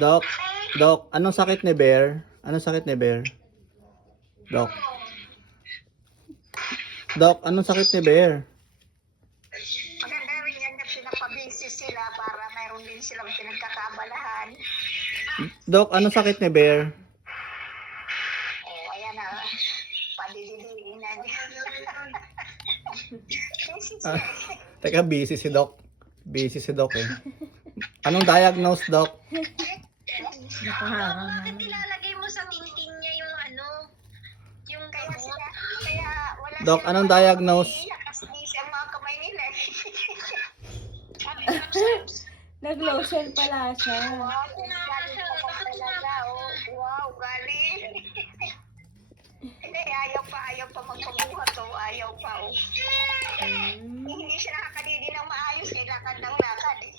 Doc, Doc, anong sakit ni Bear? Anong sakit ni Bear? Doc. Doc, anong sakit ni Bear? Maganda rin yan na pinapabisi sila para mayroon din silang pinagkakabalahan. Doc, anong sakit ni Bear? Oh, ayan na. Padidiliin na niya. Ah, teka, busy si Doc. Busy si Doc eh. Anong diagnose, Doc? Bakit nilalagay mo sa tingting niya yung ano? Yung Kaya gamot? sila, kaya wala Doc, silang anong ano, diagnose? kasi ang mga kamay nila. Nag-lotion pala siya. Wow, galing pa pa talaga. Oh, wow, galing. Hindi, ayaw pa magpabuhat. Oh, ayaw pa. Oh. Hindi siya nakakadidi ng maayos. Kay lakad ng lakad. Eh.